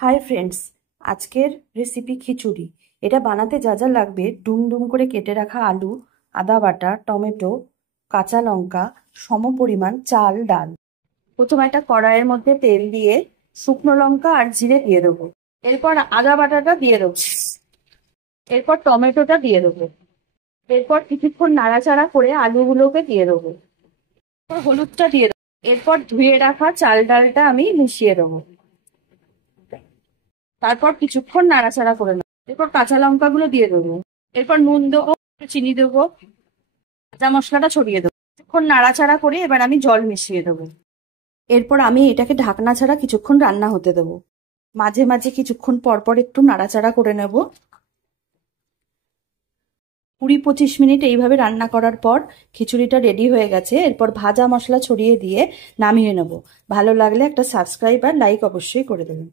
Hi friends, আজকের recipe খিচুড়ি। এটা বানাতে যা যা লাগবে: ডুম ডুম করে কেটে রাখা আলু, আদা বাটা, টমেটো, কাঁচা লঙ্কা, সমপরিমাণ চাল, ডাল। প্রথমে একটা কড়াইয়ের মধ্যে তেল দিয়ে শুকনো লঙ্কা আর জিরে দিয়ে দেবো। এরপর আদা বাটাটা দিয়ে দেবো। এরপর টমেটোটা দিয়ে দেবো। এরপর কিছুক্ষণ নাড়াচাড়া করে আলুগুলোকে দিয়ে দেবো। এরপর হলুদটা দিয়ে দেবো। এরপর ধুয়ে রাখা চাল ডালটা আমি মিশিয়ে দেবো। তারপর কিছুক্ষণ নাড়াচাড়া করে নেবো। এরপর কাঁচা লঙ্কাগুলো দিয়ে দেবো। এরপর নুন দেবো, চিনি দেবো, ভাজা মশলাটা ছড়িয়ে দেবো। কিছুক্ষণ নাড়াচাড়া করে এবার আমি জল মিশিয়ে দেবো। এরপর আমি এটাকে ঢাকনা ছাড়া কিছুক্ষণ রান্না হতে দেবো। মাঝে মাঝে কিছুক্ষণ পর পর একটু নাড়াচাড়া করে নেব। 20-25 মিনিট এইভাবে রান্না করার পর খিচুড়িটা রেডি হয়ে গেছে। এরপর ভাজা মশলা ছড়িয়ে দিয়ে নামিয়ে নেব। ভালো লাগলে একটা সাবস্ক্রাইব আর লাইক অবশ্যই করে দেবেন।